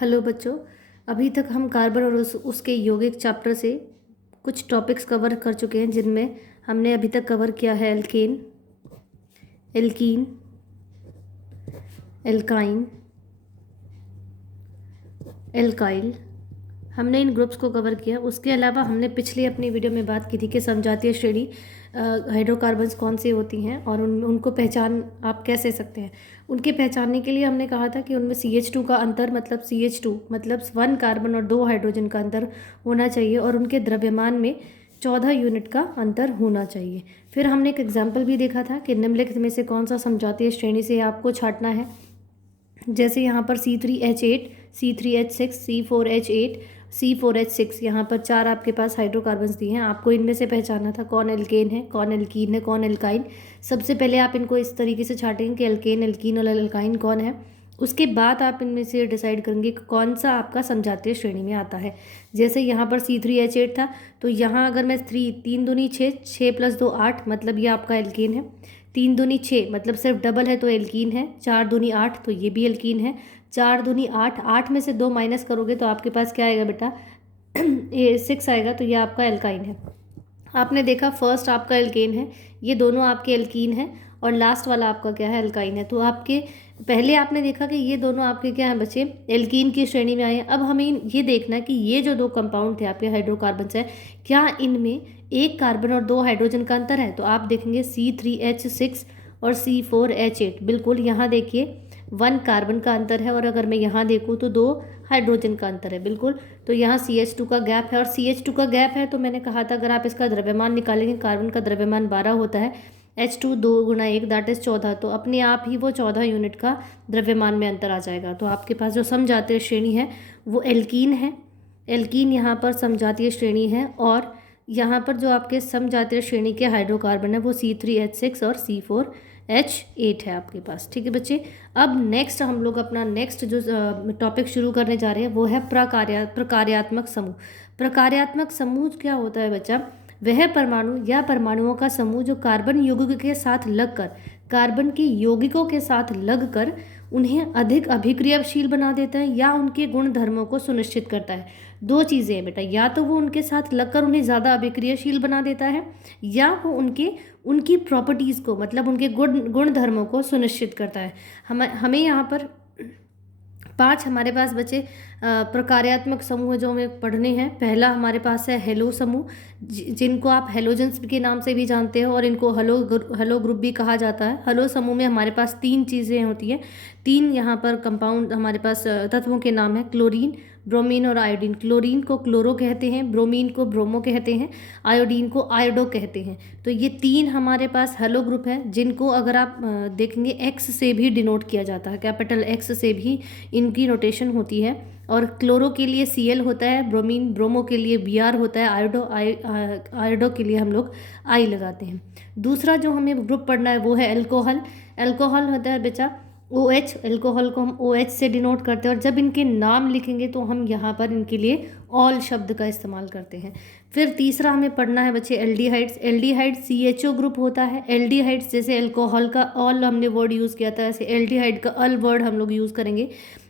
Hello बच्चों। अभी तक हम कार्बन और उसके यौगिक चैप्टर से कुछ टॉपिक्स कवर कर चुके हैं, जिनमें हमने अभी तक कवर किया है एल्केन, एल्कीन, एल्काइन, एल्काइल। हमने इन ग्रुप्स को कवर किया। उसके अलावा हमने पिछली अपनी वीडियो में बात की थी कि समजातीय श्रेणी हाइड्रोकार्बन्स कौन सी होती हैं और उनको पहचान आप कैसे सकते हैं। उनके पहचानने के लिए हमने कहा था कि उनमें CH2 का अंतर मतलब CH2 मतलब 1 कार्बन और 2 हाइड्रोजन का अंतर होना चाहिए और उनके द्रव्यमान में 14 यूनिट का अंतर होना चाहिए। फिर हमने एक एग्जाम्पल भी देखा था कि निम्नलिखित में से कौन सा समजातीय श्रेणी से आपको छांटना है। जैसे यहाँ पर C3H8, C3H6, C4H8, C4H6, यहाँ पर 4 आपके पास हाइड्रोकार्बन्स दिए हैं। आपको इनमें से पहचानना था कौन एल्केन है, कौन एल्कीन है, कौन एल्काइन। सबसे पहले आप इनको इस तरीके से छाटेंगे कि एल्केन, एल्कीन और एल्काइन कौन है। उसके बाद आप इनमें से डिसाइड करेंगे कि कौन सा आपका समजातीय श्रेणी में आता है। जैसे यहाँ पर C3H8 था, तो यहाँ अगर मैं 3 दूनी 6, 6 + 2 8, मतलब ये आपका एल्केन है। 3 दूनी 6 मतलब सिर्फ डबल है तो एल्कीन है। 4 दूनी 8 तो ये भी एल्कीन है। 4 दूनी 8, 8 में से 2 माइनस करोगे तो आपके पास क्या आएगा बेटा? 6 आएगा, तो ये आपका एल्काइन है। आपने देखा फर्स्ट आपका एल्केन है, ये दोनों आपके एल्कीन हैं और लास्ट वाला आपका क्या है? एल्काइन है। तो आपके पहले आपने देखा कि ये दोनों आपके क्या हैं बच्चे? एल्कीन की श्रेणी में आए हैं। अब हमें ये देखना है कि ये जो 2 कंपाउंड थे आपके हाइड्रोकार्बन्स हैं, क्या इनमें 1 कार्बन और 2 हाइड्रोजन का अंतर है? तो आप देखेंगे C3H6 और C4H8, बिल्कुल यहाँ देखिए 1 कार्बन का अंतर है और अगर मैं यहाँ देखूँ तो 2 हाइड्रोजन का अंतर है, बिल्कुल। तो यहाँ CH2 का गैप है और CH2 का गैप है तो मैंने कहा था अगर आप इसका द्रव्यमान निकालेंगे, कार्बन का द्रव्यमान 12 होता है, H2 2 × 1 दैट इज़ 14, तो अपने आप ही वो 14 यूनिट का द्रव्यमान में अंतर आ जाएगा। तो आपके पास जो समजातीय श्रेणी है वो एल्कीन है। एल्कीन यहाँ पर समजातीय श्रेणी है और यहाँ पर जो आपके समजातीय श्रेणी के हाइड्रोकार्बन है वो C3H6 और C4H8 है आपके पास। ठीक है बच्चे। अब नेक्स्ट हम लोग अपना नेक्स्ट जो टॉपिक शुरू करने जा रहे हैं वो है प्रकार्यात्मक समूह। प्रकार्यात्मक समूह क्या होता है बच्चा? वह परमाणु या परमाणुओं का समूह जो कार्बन यौगिक के साथ लगकर, कार्बन के यौगिकों के साथ लगकर उन्हें अधिक अभिक्रियाशील बना देता है या उनके गुण धर्मों को सुनिश्चित करता है। 2 चीज़ें हैं बेटा, या तो वो उनके साथ लगकर उन्हें ज़्यादा अभिक्रियाशील बना देता है या वो उनकी प्रॉपर्टीज़ को मतलब उनके गुण धर्मों को सुनिश्चित करता है। हमें यहाँ पर 5 हमारे पास बचे प्रकार्यात्मक समूह जो हमें पढ़ने हैं। पहला हमारे पास है हेलो समूह, जिनको आप हेलोजेंस के नाम से भी जानते हो और इनको हेलो ग्रुप भी कहा जाता है। हेलो समूह में हमारे पास 3 चीज़ें होती हैं। 3 यहाँ पर कंपाउंड हमारे पास तत्वों के नाम है, क्लोरीन, ब्रोमीन और आयोडीन। क्लोरीन को क्लोरो कहते हैं, ब्रोमीन को ब्रोमो कहते हैं, आयोडीन को आयोडो कहते हैं। तो ये 3 हमारे पास हेलो ग्रुप है, जिनको अगर आप देखेंगे X से भी डिनोट किया जाता है, कैपिटल X से भी इनकी नोटेशन होती है। और क्लोरो के लिए Cl होता है, ब्रोमीन ब्रोमो के लिए Br होता है, आयोडो के लिए हम लोग I लगाते हैं। दूसरा जो हमें ग्रुप पढ़ना है वो है एल्कोहल। एल्कोहल होता है बेटा OH, एल्कोहल को हम OH से डिनोट करते हैं और जब इनके नाम लिखेंगे तो हम यहाँ पर इनके लिए ऑल शब्द का इस्तेमाल करते हैं। फिर तीसरा हमें पढ़ना है बच्चे एल्डिहाइड्स। एल्डिहाइड CHO ग्रुप होता है। एल्डिहाइड्स जैसे एल्कोहल का ऑल हमने वर्ड यूज़ किया था, ऐसे एल्डिहाइड का अल वर्ड हम लोग यूज़ करेंगे।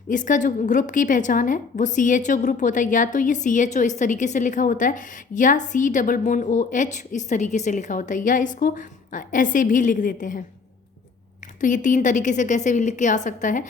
इसका जो ग्रुप की पहचान है वो CHO ग्रुप होता है, या तो ये CHO इस तरीके से लिखा होता है या C∩OH इस तरीके से लिखा होता है, या इसको ऐसे भी लिख देते हैं। तो ये 3 तरीके से कैसे भी लिख के आ सकता है।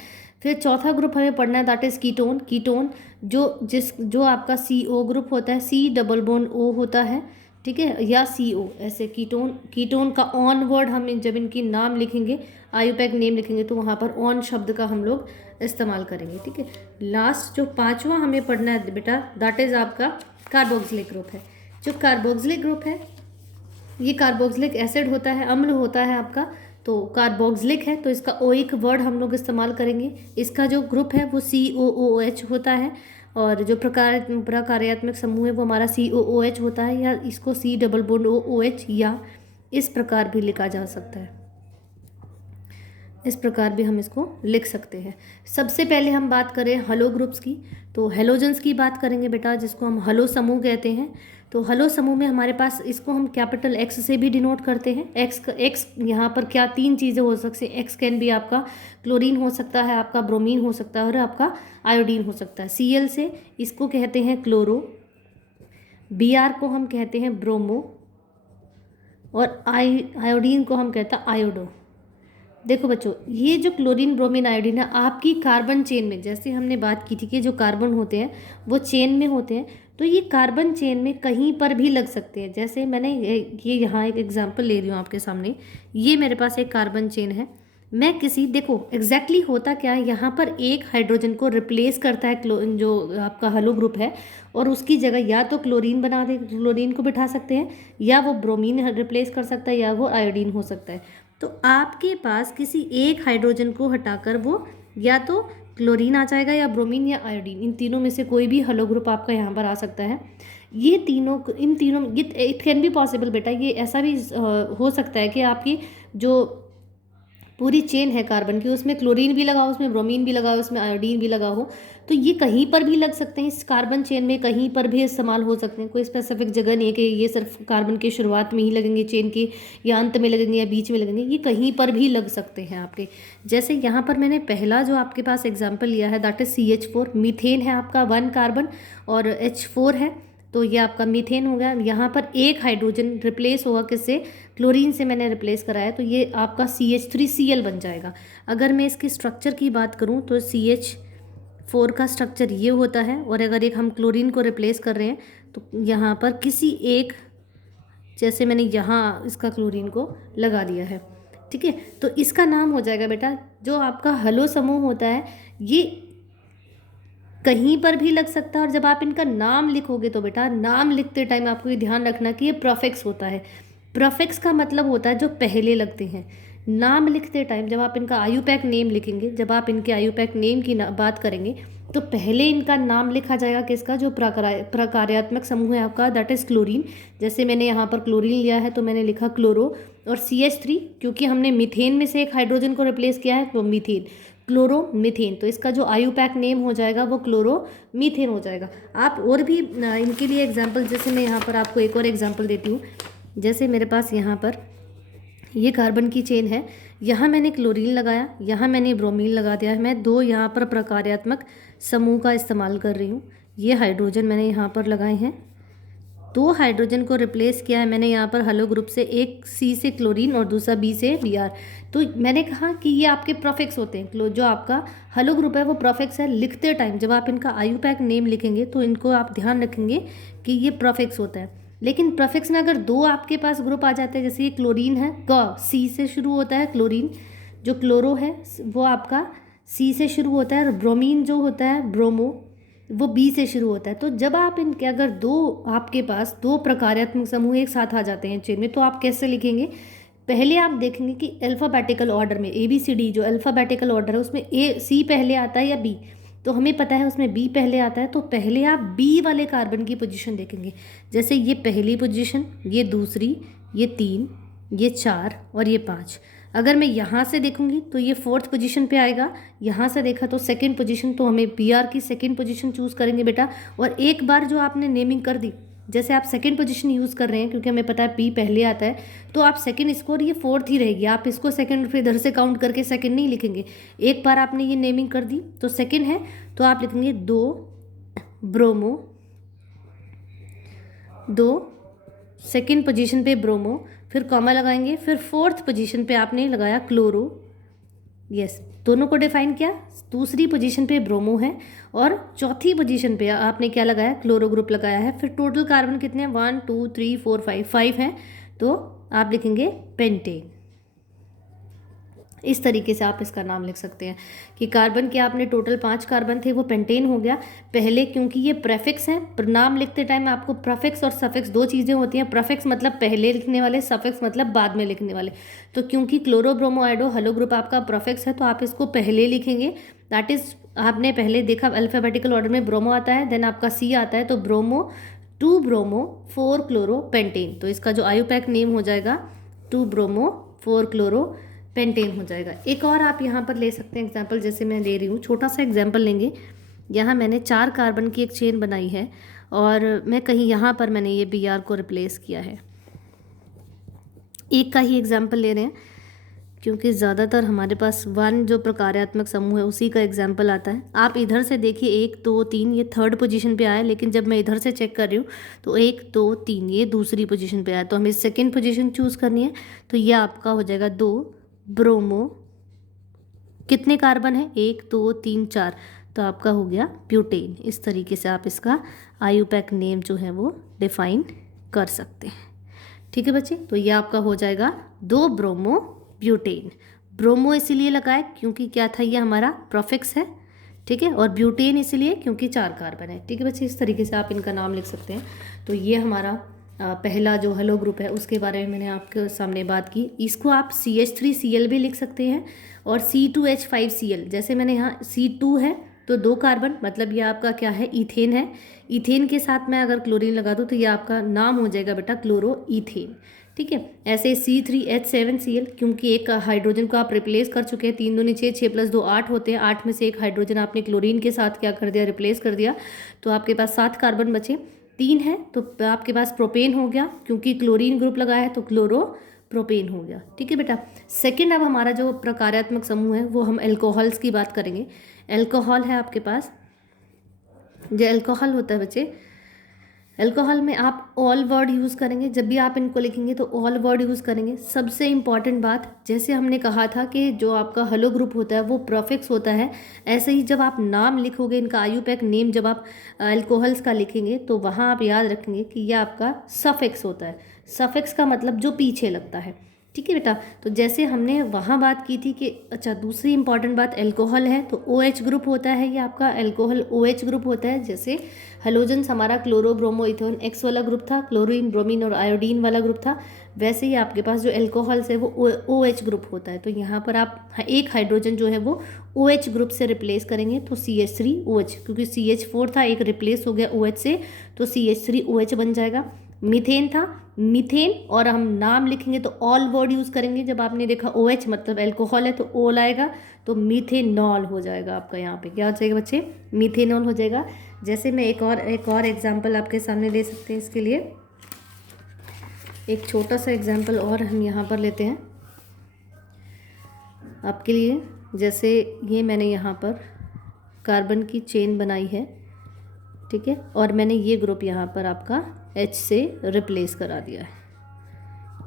फिर चौथा ग्रुप हमें पढ़ना है दैट इज़ कीटोन। कीटोन जो आपका CO ग्रुप होता है, C∩O होता है, ठीक है, या CO ऐसे। कीटोन का ऑन वर्ड हम जब इनकी नाम लिखेंगे, आयुपैक नेम लिखेंगे, तो वहाँ पर ऑन शब्द का हम लोग इस्तेमाल करेंगे। ठीक है। लास्ट जो 5वां हमें पढ़ना है बेटा दैट इज़ आपका कार्बोक्सिलिक ग्रुप है। जो कार्बोक्सिलिक ग्रुप है ये कार्बोक्सिलिक एसिड होता है, अम्ल होता है आपका, तो कार्बोक्सिलिक है तो इसका ओइक वर्ड हम लोग इस्तेमाल करेंगे। इसका जो ग्रुप है वो COOH होता है और जो प्रकार्यात्मक समूह है वो हमारा COOH होता है, या इसको C∩OOH या इस प्रकार भी लिखा जा सकता है। इस प्रकार भी हम इसको लिख सकते हैं। सबसे पहले हम बात करें हेलो ग्रुप्स की, तो हेलोजेंस की बात करेंगे बेटा, जिसको हम हेलो समूह कहते हैं। तो हलो समूह में हमारे पास इसको हम कैपिटल एक्स से भी डिनोट करते हैं। एक्स यहाँ पर क्या 3 चीज़ें हो सकती हैं। एक्स कैन भी आपका क्लोरीन हो सकता है, आपका ब्रोमीन हो सकता है और आपका आयोडीन हो सकता है। Cl से इसको कहते हैं क्लोरो, Br को हम कहते हैं ब्रोमो और आयोडीन को हम कहते हैं आयोडो। देखो बच्चों, ये जो क्लोरीन ब्रोमीन आयोडीन है आपकी कार्बन चेन में, जैसे हमने बात की थी कि जो कार्बन होते हैं वो चेन में होते हैं, तो ये कार्बन चेन में कहीं पर भी लग सकते हैं। जैसे मैंने ये यहाँ एक एग्जांपल ले रही हूँ आपके सामने। ये मेरे पास एक कार्बन चेन है, मैं किसी, देखो एग्जैक्टली होता क्या है, यहाँ पर एक हाइड्रोजन को रिप्लेस करता है जो आपका हलो ग्रुप है, और उसकी जगह या तो क्लोरीन बना दे, क्लोरीन को बिठा सकते हैं, या वो ब्रोमीन रिप्लेस कर सकता है, या वो आयोडीन हो सकता है। तो आपके पास किसी एक हाइड्रोजन को हटाकर वो या तो क्लोरीन आ जाएगा या ब्रोमीन या आयोडीन, इन तीनों में से कोई भी हलो ग्रुप आपका यहाँ पर आ सकता है। ये तीनों, इन तीनों, इट कैन बी पॉसिबल बेटा, ये ऐसा भी हो सकता है कि आपकी जो पूरी चेन है कार्बन की, उसमें क्लोरीन भी लगा हो, उसमें ब्रोमीन भी लगा हो, उसमें आयोडीन भी लगा हो, तो ये कहीं पर भी लग सकते हैं। इस कार्बन चेन में कहीं पर भी इस्तेमाल हो सकते हैं। कोई स्पेसिफिक जगह नहीं है कि ये सिर्फ कार्बन के शुरुआत में ही लगेंगे चेन के, या अंत में लगेंगे, या बीच में लगेंगे, ये कहीं पर भी लग सकते हैं आपके। जैसे यहाँ पर मैंने पहला जो आपके पास एग्जाम्पल लिया है दैट इज CH4, मीथेन है आपका 1 कार्बन और H4 है, तो ये आपका मीथेन हो गया। यहाँ पर एक हाइड्रोजन रिप्लेस होगा किससे, क्लोरीन से मैंने रिप्लेस कराया, तो ये आपका CH3Cl बन जाएगा। अगर मैं इसकी स्ट्रक्चर की बात करूँ तो CH4 का स्ट्रक्चर ये होता है, और अगर एक हम क्लोरीन को रिप्लेस कर रहे हैं तो यहाँ पर किसी एक, जैसे मैंने यहाँ इसका क्लोरीन को लगा दिया है, ठीक है, तो इसका नाम हो जाएगा बेटा, जो आपका हलो समूह होता है ये कहीं पर भी लग सकता है। और जब आप इनका नाम लिखोगे तो बेटा, नाम लिखते टाइम आपको ये ध्यान रखना कि ये प्रोफिक्स होता है। प्रोफिक्स का मतलब होता है जो पहले लगते हैं। नाम लिखते टाइम जब आप इनका आयुपैक नेम लिखेंगे, जब आप इनके आयुपैक नेम की बात करेंगे, तो पहले इनका नाम लिखा जाएगा किसका, जो प्रकार्यात्मक समूह है आपका, दैट इज़ क्लोरीन। जैसे मैंने यहाँ पर क्लोरीन लिया है तो मैंने लिखा क्लोरो, और CH3 क्योंकि हमने मीथेन में से एक हाइड्रोजन को रिप्लेस किया है तो मीथेन, क्लोरो मीथेन, तो इसका जो आयुपैक नेम हो जाएगा वो क्लोरो मीथेन हो जाएगा। आप और भी इनके लिए एग्जांपल, जैसे मैं यहाँ पर आपको एक और एग्जांपल देती हूँ। जैसे मेरे पास यहाँ पर ये कार्बन की चेन है, यहाँ मैंने क्लोरीन लगाया, यहाँ मैंने ब्रोमीन लगा दिया है, मैं 2 यहाँ पर प्रकार्यात्मक समूह का इस्तेमाल कर रही हूँ। ये हाइड्रोजन मैंने यहाँ पर लगाए हैं, 2 हाइड्रोजन को रिप्लेस किया है मैंने यहाँ पर हलो ग्रुप से, एक C से क्लोरीन और दूसरा B से Br। तो मैंने कहा कि ये आपके प्रोफिक्स होते हैं। जो आपका हलो ग्रुप है वो प्रोफिक्स है। लिखते टाइम जब आप इनका आयुपैक नेम लिखेंगे तो इनको आप ध्यान रखेंगे कि ये प्रोफिक्स होता है। लेकिन प्रोफिक्स में अगर 2 आपके पास ग्रुप आ जाते हैं, जैसे ये क्लोरीन है, C से शुरू होता है क्लोरीन, जो क्लोरो है वो आपका C से शुरू होता है, और ब्रोमीन जो होता है ब्रोमो वो B से शुरू होता है। तो जब आप इनके अगर 2 आपके पास 2 प्रकार्यात्मक समूह एक साथ आ जाते हैं चेन में, तो आप कैसे लिखेंगे, पहले आप देखेंगे कि अल्फ़ाबेटिकल ऑर्डर में ABCD जो अल्फ़ाबेटिकल ऑर्डर है उसमें C पहले आता है या B, तो हमें पता है उसमें B पहले आता है, तो पहले आप B वाले कार्बन की पोजीशन देखेंगे। जैसे ये पहली पोजीशन, ये दूसरी, ये 3, ये 4 और ये 5। अगर मैं यहाँ से देखूंगी तो ये 4th पोजीशन पे आएगा, यहाँ से देखा तो 2nd पोजीशन, तो हमें Br की 2nd पोजीशन चूज़ करेंगे बेटा। और एक बार जो आपने नेमिंग कर दी, जैसे आप 2nd पोजीशन यूज़ कर रहे हैं क्योंकि हमें पता है P पहले आता है, तो आप 2nd इसको, और ये 4th ही रहेगी, आप इसको 2nd फिर इधर से काउंट करके 2nd नहीं लिखेंगे। एक बार आपने ये नेमिंग कर दी तो 2nd है, तो आप लिखेंगे 2 ब्रोमो, 2 2nd पोजीशन पे ब्रोमो, फिर कॉमा लगाएंगे, फिर 4th पोजीशन पे आपने लगाया क्लोरो। यस, दोनों को डिफाइन किया। दूसरी पोजीशन पे ब्रोमो है और चौथी पोजीशन पे आपने क्या लगाया, क्लोरो ग्रुप लगाया है। फिर टोटल कार्बन कितने हैं, 1 2 3 4 5 हैं, तो आप लिखेंगे पेंटेन। इस तरीके से आप इसका नाम लिख सकते हैं कि कार्बन के आपने टोटल 5 कार्बन थे, वो पेंटेन हो गया। पहले क्योंकि ये प्रेफिक्स हैं, नाम लिखते टाइम आपको प्रेफिक्स और सफिक्स 2 चीज़ें होती हैं। प्रेफिक्स मतलब पहले लिखने वाले, सफिक्स मतलब बाद में लिखने वाले। तो क्योंकि chloro bromo iodo hello group आपका प्रेफिक्स है, तो आप इसको पहले लिखेंगे। दैट इज़ आपने पहले देखा अल्फ़ाबेटिकल ऑर्डर में ब्रोमो आता है, देन आपका C आता है, तो ब्रोमो 2 ब्रोमो 4 क्लोरो पेंटेन। तो इसका जो आयुपैक नेम हो जाएगा 2 ब्रोमो 4 क्लोरो पेंटेन हो जाएगा। एक और आप यहाँ पर ले सकते हैं एग्जाम्पल, जैसे मैं ले रही हूँ, छोटा सा एग्जाम्पल लेंगे। यहाँ मैंने 4 कार्बन की एक चेन बनाई है और मैं कहीं यहाँ पर मैंने ये बी आर को रिप्लेस किया है। एक का ही एग्जाम्पल ले रहे हैं क्योंकि ज़्यादातर हमारे पास वन जो प्रकार्यात्मक समूह है उसी का एग्जाम्पल आता है। आप इधर से देखिए 1 2 3 ये थर्ड पोजीशन पे आया, लेकिन जब मैं इधर से चेक कर रही हूँ तो 1 2 3 ये दूसरी पोजीशन पे आया, तो हमें सेकंड पोजीशन चूज़ करनी है। तो ये आपका हो जाएगा 2 ब्रोमो, कितने कार्बन है 1 2 3 4, तो आपका हो गया ब्यूटेन। इस तरीके से आप इसका आईयूपैक नेम जो है वो डिफाइन कर सकते हैं। ठीक है बच्चे, तो ये आपका हो जाएगा 2 ब्रोमो ब्यूटेन। ब्रोमो इसीलिए लगाए क्योंकि क्या था, ये हमारा प्रोफिक्स है, ठीक है, और ब्यूटेन इसलिए क्योंकि 4 कार्बन है। ठीक है बच्चे, इस तरीके से आप इनका नाम लिख सकते हैं। तो ये हमारा पहला जो हेलो ग्रुप है उसके बारे में मैंने आपके सामने बात की। इसको आप CH3Cl भी लिख सकते हैं और C2H5Cl। जैसे मैंने यहाँ C2 है तो 2 कार्बन, मतलब ये आपका क्या है, ईथेन है। ईथेन के साथ मैं अगर क्लोरीन लगा दूँ तो ये आपका नाम हो जाएगा बेटा क्लोरो ईथेन। ठीक है, ऐसे C3H7Cl, क्योंकि एक हाइड्रोजन को आप रिप्लेस कर चुके हैं, 3 दूनी 6, 6 + 2 8 होते हैं, 8 में से एक हाइड्रोजन आपने क्लोरीन के साथ क्या कर दिया, रिप्लेस कर दिया, तो आपके पास 7 कार्बन बचे। 3 है तो आपके पास प्रोपेन हो गया, क्योंकि क्लोरीन ग्रुप लगाया है तो क्लोरो प्रोपेन हो गया। ठीक है बेटा, सेकंड अब हमारा जो प्रकार्यात्मक समूह है वो हम एल्कोहल्स की बात करेंगे। एल्कोहल है आपके पास, जो एल्कोहल होता है बच्चे, एल्कोहल में आप ऑल वर्ड यूज़ करेंगे। जब भी आप इनको लिखेंगे तो ऑल वर्ड यूज़ करेंगे। सबसे इम्पॉर्टेंट बात, जैसे हमने कहा था कि जो आपका हेलो ग्रुप होता है वो प्रोफिक्स होता है, ऐसे ही जब आप नाम लिखोगे इनका आईयूपैक नेम, जब आप एल्कोहल्स का लिखेंगे तो वहाँ आप याद रखेंगे कि यह आपका सफिक्स होता है। सफिक्स का मतलब जो पीछे लगता है। ठीक है बेटा, तो जैसे हमने वहाँ बात की थी कि अच्छा, दूसरी इंपॉर्टेंट बात, एल्कोहल है तो OH ग्रुप होता है, ये आपका एल्कोहल OH ग्रुप होता है। जैसे हेलोजन्स हमारा क्लोरो ब्रोमो इथेन X वाला ग्रुप था, क्लोरीन ब्रोमीन और आयोडीन वाला ग्रुप था, वैसे ही आपके पास जो एल्कोहल्स है वो OH ग्रुप होता है। तो यहाँ पर आप एक हाइड्रोजन जो है वो OH ग्रुप से रिप्लेस करेंगे तो CH3OH, क्योंकि CH4 था, एक रिप्लेस हो गया OH से तो CH3OH बन जाएगा। मीथेन था, मीथेन, और हम नाम लिखेंगे तो ऑल वर्ड यूज़ करेंगे। जब आपने देखा OH मतलब एल्कोहल है तो ओल आएगा, तो मीथेनॉल हो जाएगा आपका। यहाँ पे क्या हो जाएगा बच्चे, मीथेनॉल हो जाएगा। जैसे मैं एक और एग्जांपल आपके सामने दे सकते हैं। इसके लिए एक छोटा सा एग्जांपल और हम यहाँ पर लेते हैं आपके लिए। जैसे ये मैंने यहाँ पर कार्बन की चेन बनाई है, ठीक है, और मैंने ये ग्रुप यहाँ पर आपका H से रिप्लेस करा दिया है।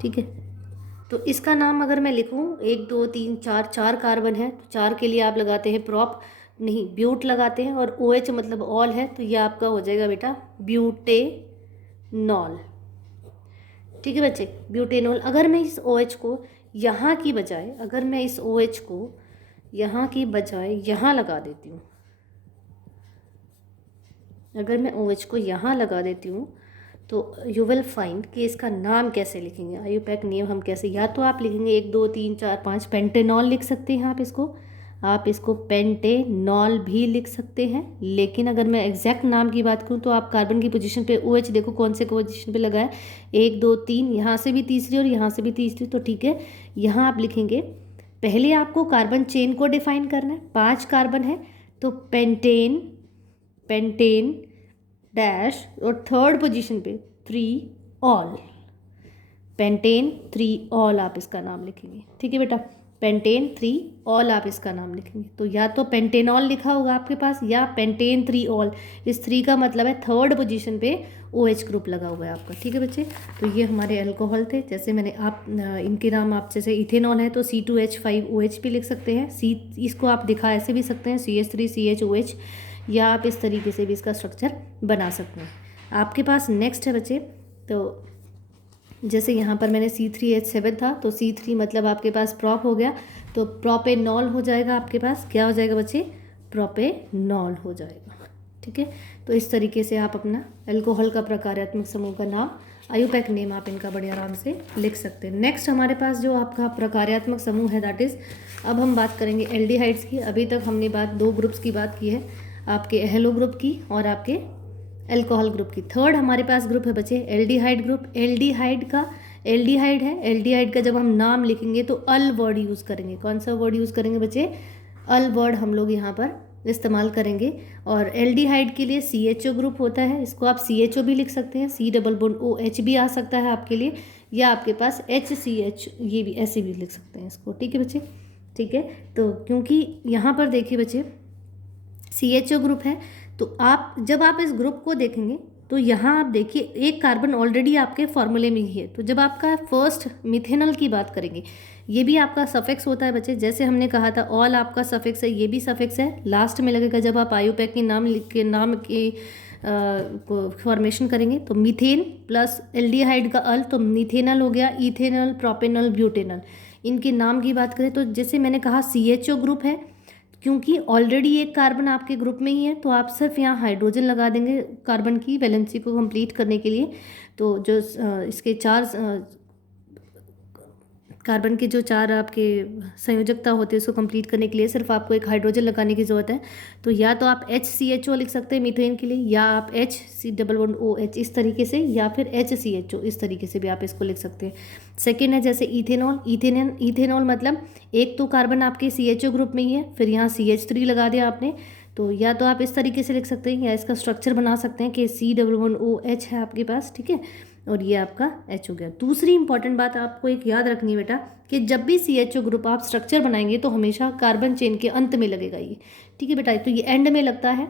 ठीक है, तो इसका नाम अगर मैं लिखूँ 1 2 3 4, 4 कार्बन है तो 4 के लिए आप लगाते हैं प्रॉप, नहीं ब्यूट लगाते हैं, और OH मतलब ऑल है तो ये आपका हो जाएगा बेटा ब्यूटेनॉल। ठीक है बच्चे, ब्यूटेनॉल। अगर मैं इस OH को यहाँ की बजाय, अगर मैं इस OH को यहाँ की बजाय यहाँ लगा देती हूँ, अगर मैं OH को यहाँ लगा देती हूँ तो यू विल फाइंड कि इसका नाम कैसे लिखेंगे, आईयूपैक नेम हम कैसे, या तो आप लिखेंगे 1 2 3 4 5 पेंटेनॉल लिख सकते हैं आप इसको पेंटेनॉल भी लिख सकते हैं। लेकिन अगर मैं एग्जैक्ट नाम की बात करूँ तो आप कार्बन की पोजीशन पे OH देखो कौन से पोजीशन पे लगा है, 1 2 3, यहाँ से भी तीसरी और यहाँ से भी तीसरी, तो ठीक है, यहाँ आप लिखेंगे। पहले आपको कार्बन चेन को डिफाइन करना है। 5 कार्बन है तो पेंटेन डैश, और थर्ड पोजीशन पे 3 ऑल, पेंटेन 3 ऑल आप इसका नाम लिखेंगे। ठीक है बेटा, पेंटेन 3 ऑल आप इसका नाम लिखेंगे। तो या तो पेंटेनॉल लिखा होगा आपके पास या पेंटेन 3 ऑल। इस 3 का मतलब है थर्ड पोजीशन पे OH ग्रुप लगा हुआ है आपका। ठीक है बच्चे, तो ये हमारे अल्कोहल थे। जैसे मैंने आप इनके नाम, आप जैसे इथेनॉल है तो C2H5OH भी लिख सकते हैं, इसको आप दिखा ऐसे भी सकते हैं CH3CHOH, या आप इस तरीके से भी इसका स्ट्रक्चर बना सकते हैं। आपके पास नेक्स्ट है बच्चे, तो जैसे यहाँ पर मैंने C3H7 था तो C3 मतलब आपके पास प्रॉप हो गया, तो प्रोपेनॉल हो जाएगा आपके पास। क्या हो जाएगा बच्चे, प्रोपेनॉल हो जाएगा। ठीक है, तो इस तरीके से आप अपना अल्कोहल का प्रकार्यात्मक समूह का नाम, आईयूपैक नेम आप इनका बड़े आराम से लिख सकते हैं। नेक्स्ट हमारे पास जो आपका प्रकार्यात्मक समूह है, दैट इज़, अब हम बात करेंगे एल्डिहाइड्स की। अभी तक हमने बात 2 ग्रुप्स की बात की है, आपके हेलो ग्रुप की और आपके अल्कोहल ग्रुप की। थर्ड हमारे पास ग्रुप है बच्चे एल्डिहाइड ग्रुप। एल्डिहाइड है, एल्डिहाइड का जब हम नाम लिखेंगे तो अल वर्ड यूज़ करेंगे। कौन सा वर्ड यूज़ करेंगे बच्चे, अल वर्ड हम लोग यहाँ पर इस्तेमाल करेंगे। और एल्डिहाइड के लिए CHO ग्रुप होता है, इसको आप CHO भी लिख सकते हैं, C डबल बॉन्ड OH भी आ सकता है आपके लिए, या आपके पास HCH ये भी ऐसे भी लिख सकते हैं इसको। ठीक है बच्चे, ठीक है। तो क्योंकि यहाँ पर देखिए बच्चे CHO ग्रुप है, तो आप जब आप इस ग्रुप को देखेंगे तो यहाँ आप देखिए एक कार्बन ऑलरेडी आपके फॉर्मूले में ही है। तो जब आपका फर्स्ट मिथेनॉल की बात करेंगे, ये भी आपका सफिक्स होता है बच्चे, जैसे हमने कहा था ऑल आपका सफिक्स है, ये भी सफिक्स है, लास्ट में लगेगा जब आप आयुपैक के नाम लिख के नाम के को फॉर्मेशन करेंगे। तो मीथेन प्लस एल्डिहाइड का अल, तो मिथेनॉल हो गया, इथेनॉल, प्रोपेनॉल, ब्यूटेनॉल। इनके नाम की बात करें तो जैसे मैंने कहा CHO ग्रुप है, क्योंकि ऑलरेडी एक कार्बन आपके ग्रुप में ही है, तो आप सिर्फ यहाँ हाइड्रोजन लगा देंगे कार्बन की वैलेंसी को कंप्लीट करने के लिए। तो जो इसके चार कार्बन के जो चार आपके संयोजकता होती है उसको कंप्लीट करने के लिए सिर्फ आपको एक हाइड्रोजन लगाने की ज़रूरत है। तो या तो आप HCHO लिख सकते हैं मीथेन के लिए, या आप HC⋯OH इस तरीके से, या फिर HCHO इस तरीके से भी आप इसको लिख सकते हैं। सेकेंड है जैसे इथेनॉल, इथेनॉल मतलब एक तो कार्बन आपके CHO ग्रुप में ही है, फिर यहाँ CH3 लगा दिया आपने, तो या तो आप इस तरीके से लिख सकते हैं, या इसका स्ट्रक्चर बना सकते हैं कि C⋯OH है आपके पास, ठीक है, और ये आपका H हो गया। दूसरी इंपॉर्टेंट बात आपको एक याद रखनी है बेटा, कि जब भी CHO ग्रुप आप स्ट्रक्चर बनाएंगे तो हमेशा कार्बन चेन के अंत में लगेगा ये, ठीक है बेटा। तो ये एंड में लगता है,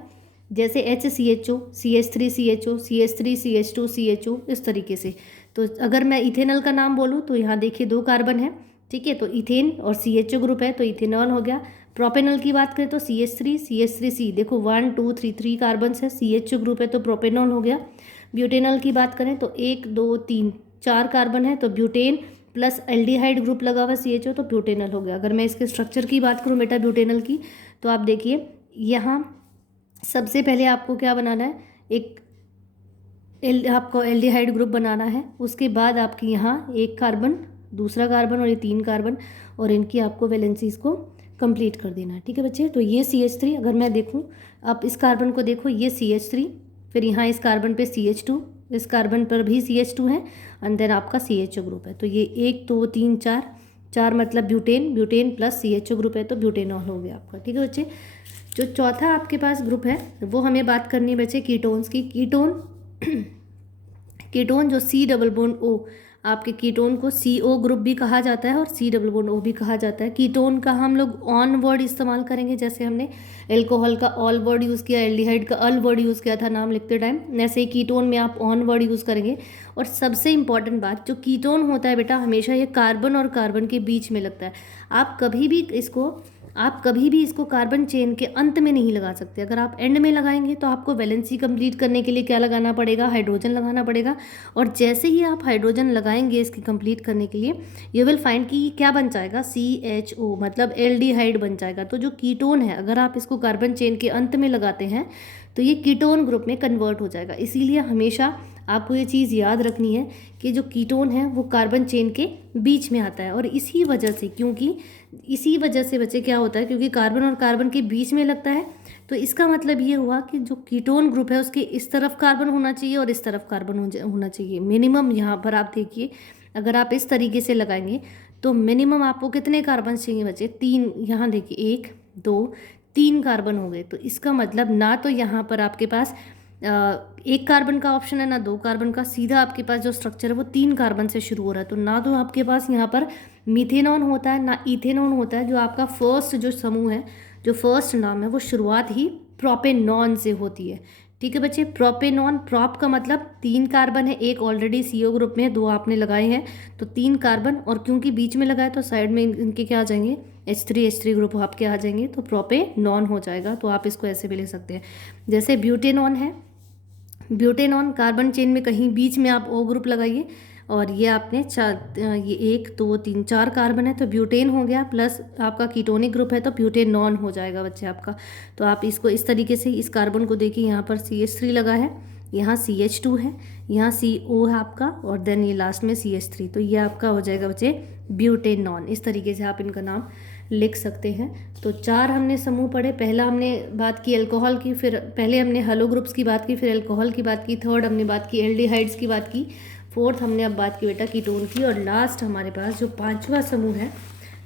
जैसे HCHO, CH3CHO, CH3CH2 CHO इस तरीके से। तो अगर मैं इथेनॉल का नाम बोलूँ तो यहाँ देखिए 2 कार्बन है, ठीक है, तो इथेन और CHO ग्रुप है तो इथेनॉल हो गया। प्रोपेनॉल की बात करें तो CH3C, देखो 1 2 3 3 कार्बन है, CHO ग्रुप है तो प्रोपेनॉल हो गया। ब्यूटेनॉल की बात करें तो 1 2 3 4 कार्बन है, तो ब्यूटेन प्लस एल्डिहाइड ग्रुप लगा हुआ CHO, तो ब्यूटेनॉल हो गया। अगर मैं इसके स्ट्रक्चर की बात करूँ बेटा ब्यूटेनॉल की, तो आप देखिए यहाँ सबसे पहले आपको क्या बनाना है, आपको एल्डिहाइड ग्रुप बनाना है, उसके बाद आपकी यहाँ एक कार्बन, दूसरा कार्बन और ये 3 कार्बन, और इनकी आपको वैलेंसीज को कंप्लीट कर देना है, ठीक है बच्चे। तो ये CH3, अगर मैं देखूँ आप इस कार्बन को देखो, ये CH3, फिर यहाँ इस कार्बन पे CH2, इस कार्बन पर भी CH2 है, एंड देन आपका CHO ग्रुप है। तो ये 1 2 3 4 मतलब ब्यूटेन प्लस CHO ग्रुप है, तो ब्यूटेनॉल हो गया आपका, ठीक है बच्चे। जो चौथा आपके पास ग्रुप है वो हमें बात करनी है बच्चे कीटोन्स की। कीटोन जो C⋯O, आपके कीटोन को CO ग्रुप भी कहा जाता है और C⋯O भी कहा जाता है। कीटोन का हम लोग ऑन वर्ड इस्तेमाल करेंगे, जैसे हमने एल्कोहल का ऑल वर्ड यूज़ किया, एल्डिहाइड का अल वर्ड यूज़ किया था नाम लिखते टाइम, ऐसे ही कीटोन में आप ऑन वर्ड यूज़ करेंगे। और सबसे इंपॉर्टेंट बात, जो कीटोन होता है बेटा हमेशा ये कार्बन और कार्बन के बीच में लगता है। आप कभी भी इसको कार्बन चेन के अंत में नहीं लगा सकते। अगर आप एंड में लगाएंगे तो आपको वैलेंसी कंप्लीट करने के लिए क्या लगाना पड़ेगा, हाइड्रोजन लगाना पड़ेगा। और जैसे ही आप हाइड्रोजन लगाएंगे इसकी कंप्लीट करने के लिए, यू विल फाइंड कि क्या बन जाएगा, CHO मतलब एल्डिहाइड बन जाएगा। तो जो कीटोन है अगर आप इसको कार्बन चेन के अंत में लगाते हैं तो ये कीटोन ग्रुप में कन्वर्ट हो जाएगा। इसीलिए हमेशा आपको ये चीज़ याद रखनी है कि जो कीटोन है वो कार्बन चेन के बीच में आता है। और इसी वजह से बच्चे क्या होता है, क्योंकि कार्बन और कार्बन के बीच में लगता है, तो इसका मतलब ये हुआ कि जो कीटोन ग्रुप है उसके इस तरफ कार्बन होना चाहिए और इस तरफ कार्बन होना चाहिए मिनिमम। यहाँ पर आप देखिए अगर आप इस तरीके से लगाएंगे तो मिनिमम आपको कितने कार्बन चाहिए बच्चे, 3। यहाँ देखिए 1 2 3 कार्बन हो गए। तो इसका मतलब ना तो यहाँ पर आपके पास एक कार्बन का ऑप्शन है ना 2 कार्बन का, सीधा आपके पास जो स्ट्रक्चर है वो 3 कार्बन से शुरू हो रहा है। तो ना तो आपके पास यहाँ पर मीथेनॉन होता है ना इथेनॉन होता है। जो आपका फर्स्ट जो समूह है, जो फर्स्ट नाम है, वो शुरुआत ही प्रोपेनॉन से होती है, ठीक है बच्चे। प्रोपेनॉन, प्रोप का मतलब 3 कार्बन है, एक ऑलरेडी CO ग्रुप में है, 2 आपने लगाए हैं, तो 3 कार्बन, और क्योंकि बीच में लगाए तो साइड में इनके क्या आ जाएंगे, H3 ग्रुप आपके आ जाएंगे, तो प्रोपेनॉन हो जाएगा। तो आप इसको ऐसे भी लिख सकते हैं। जैसे ब्यूटेनॉन है, ब्यूटेनॉन कार्बन चेन में कहीं बीच में आप O ग्रुप लगाइए, और ये आपने ये 1 2 3 4 कार्बन है, तो ब्यूटेन हो गया, प्लस आपका कीटोनिक ग्रुप है तो ब्यूटेनॉन हो जाएगा बच्चे आपका। तो आप इसको इस तरीके से, इस कार्बन को देखिए यहाँ पर CH3 लगा है, यहाँ CH2 है, यहाँ CO है आपका, और देन ये लास्ट में CH3, तो ये आपका हो जाएगा बच्चे ब्यूटेनॉन। इस तरीके से आप इनका नाम लिख सकते हैं। तो 4 हमने समूह पढ़े। पहला हमने बात की अल्कोहल की, फिर पहले हमने हेलो ग्रुप्स की बात की, फिर अल्कोहल की बात की, थर्ड हमने बात की एल्डिहाइड्स की बात की, फोर्थ हमने अब बात की बेटा कीटोन की, और लास्ट हमारे पास जो 5वां समूह है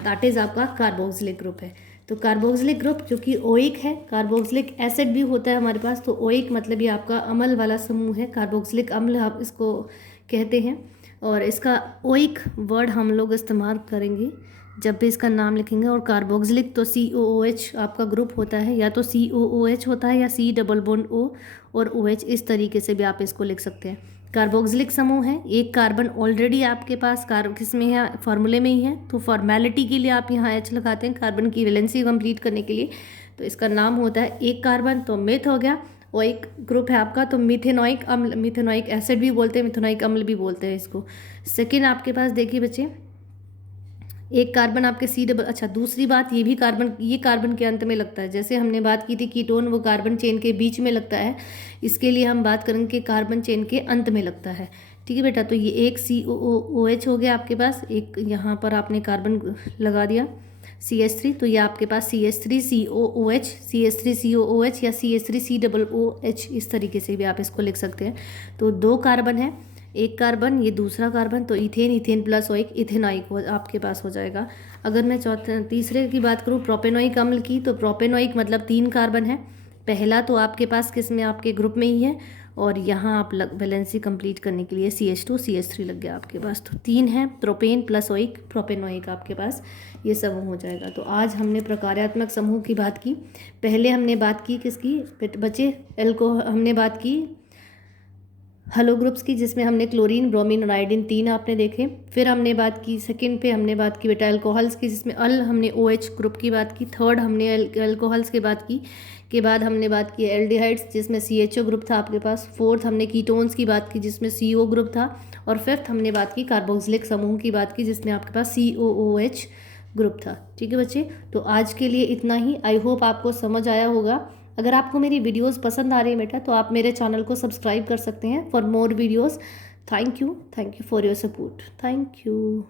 दैट इज़ आपका कार्बोक्सिलिक ग्रुप है। तो कार्बोक्सिलिक ग्रुप जो कि ओइक है, कार्बोक्सिलिक एसिड भी होता है हमारे पास, तो ओइक मतलब ये आपका अम्ल वाला समूह है, कार्बोक्सिलिक अम्ल आप इसको कहते हैं। और इसका ओइक वर्ड हम लोग इस्तेमाल करेंगे जब भी इसका नाम लिखेंगे। और कार्बोक्सिलिक तो COOH आपका ग्रुप होता है, या तो COOH होता है या C डबल बॉन्ड O और OH, इस तरीके से भी आप इसको लिख सकते हैं। कार्बोक्सिलिक समूह है, एक कार्बन ऑलरेडी आपके पास किस में है, फार्मूले में ही है, तो फॉर्मेलिटी के लिए आप यहाँ H लगाते हैं कार्बन की वैलेंसी कंप्लीट करने के लिए। तो इसका नाम होता है एक कार्बन, तो मिथ हो गया। और एक ग्रुप है आपका तो मिथेनोइक अम्ल, मिथेनोइक एसिड भी बोलते हैं, मिथेनोइक अम्ल भी बोलते हैं इसको। सेकेंड आपके पास देखिए बच्चे, एक कार्बन आपके C डबल, अच्छा दूसरी बात ये भी कार्बन, ये कार्बन के अंत में लगता है। जैसे हमने बात की थी कीटोन वो कार्बन चेन के बीच में लगता है, इसके लिए हम बात करेंगे कि कार्बन चेन के अंत में लगता है। ठीक है बेटा, तो ये एक COOH हो गया आपके पास, एक यहाँ पर आपने कार्बन लगा दिया CH3, तो ये आपके पास CH3COOH, CH3COOH या CH3COOH, इस तरीके से भी आप इसको लिख सकते हैं। तो दो कार्बन है, एक कार्बन ये दूसरा कार्बन, तो ethane, ethane plus oic, ethanoic आपके पास हो जाएगा। अगर मैं तीसरे की बात करूँ प्रोपेनोइक अम्ल की, तो प्रोपेनोइक मतलब 3 कार्बन है, पहला तो आपके पास किस में, आपके ग्रुप में ही है, और यहाँ आप वैलेंसी कंप्लीट करने के लिए CH2 CH3 लग गया आपके पास, तो 3 है प्रोपेन प्लस ओइक प्रोपेनोइक आपके पास ये समूह हो जाएगा। तो आज हमने प्रकार्यात्मक समूह की बात की। पहले हमने बात की किसकी बच्चे, हमने बात की हेलो ग्रुप्स की, जिसमें हमने क्लोरीन, ब्रोमीन और आयोडीन 3 आपने देखे। फिर हमने बात की सेकंड पे हमने बात की बेटा अल्कोहल्स की, जिसमें हमने OH ग्रुप की बात की। थर्ड हमने अल्कोहल्स की बात की, के बाद हमने बात की एल्डिहाइड्स, जिसमें CHO ग्रुप था आपके पास। फोर्थ हमने कीटोन्स की बात की, जिसमें CO ग्रुप था। और फिफ्थ हमने बात की कार्बोक्सिलिक समूह की बात की, जिसमें आपके पास COOH ग्रुप था। ठीक है बच्चे, तो आज के लिए इतना ही। आई होप आपको समझ आया होगा। अगर आपको मेरी वीडियोस पसंद आ रही है बेटा, तो आप मेरे चैनल को सब्सक्राइब कर सकते हैं for more videos. Thank you for your support. Thank you.